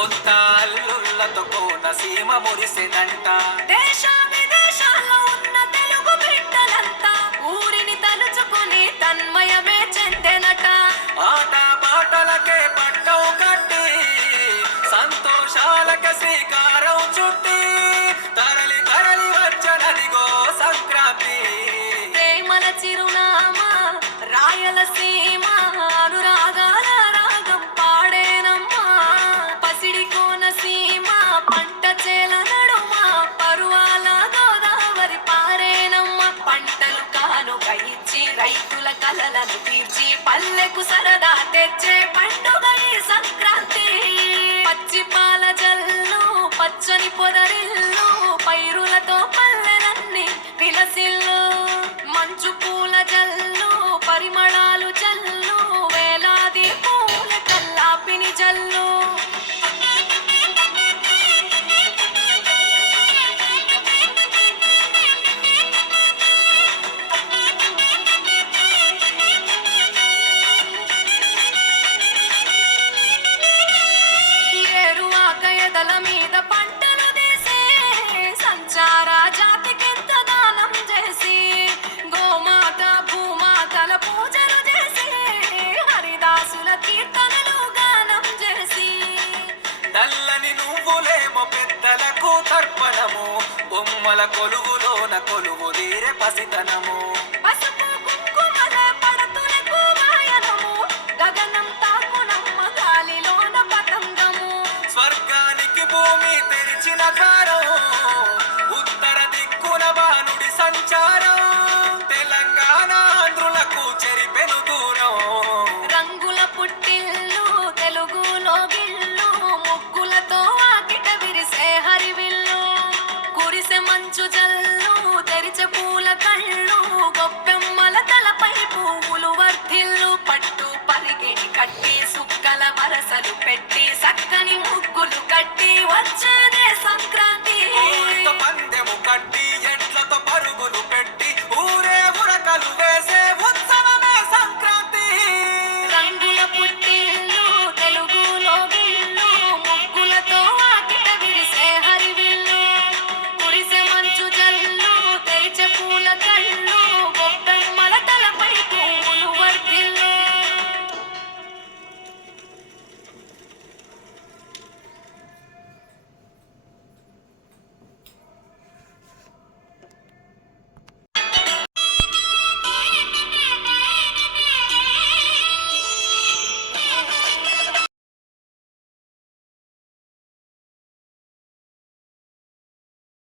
కొత్త అల్లుళ్ళతో కోనసీమ మురిసెనంట. దేశ విదేశాల్లో ఉన్న తెలుగు బిడ్డలంతా ఊరిని తలుచుకుని తన్మయమే చెందెనట. ఆట పాటలకే పట్టం కట్టి సంతోషాలకే శ్రీకారం చుట్టి తరలి తరలి వచ్చనదిగో సంక్రాంతి. ప్రేమల చిరునామా రాయలసీమ అనురాగాల రాగం పాడేనమ్మా. పసిడి కోనసీమ పంట చేల నడుమ పరువాల గోదావరి పారేనమ్మ. పంటలు కానుక ఇచ్చి రైతుల కలలను తీర్చి పల్లెకు సరదా తెచ్చే పండుగ ఈ సంక్రాంతి. పచ్చి పాల జల్లు పచ్చని పొదరిల్లు పైరులతో పల్లెలన్నీ విలసిల్లు. మంచు పూల జల్లు పరిమళాలు జల్లు వేలాది పూల కల్లాపిని జల్లు. ఏరువాక ఎదల మీద పంటలు తీసే సంచార జాతికెంత దానం చేసి గోమాత భూమాతల పూజలు చేసి హరిదాసుల కీర్తనలు గానం చేసి. నల్లని నువ్వులేమో పెద్దలకు తర్పణము, బొమ్మల కొలువులోన కొలువు తీరే పసితనము. పసుపు కుంకుమలే పడతులకు వాయనము గగనం తాకునమ్మ గాలిలోన పతంగము. స్వర్గానికి భూమి తెరిచిన ద్వారం, ఉత్తర దిక్కున బాణుడి సంచారం. తెలంగాణ ఆంధ్రులకు చెరిపెను దూరం. రంగుల పుట్టిల్లు తెలుగులో గిల్లు ముగ్గులతో వాకిట విరిసే హరివిల్లు. కురిసె మంచు జల్లు తెరిచే పూల కళ్ళు గొప్పెమ్మల తలపై పువ్వులు వర్ధిల్లు. పట్టు పరిగిడి కట్టి సుక్కల వరసలు పెట్టి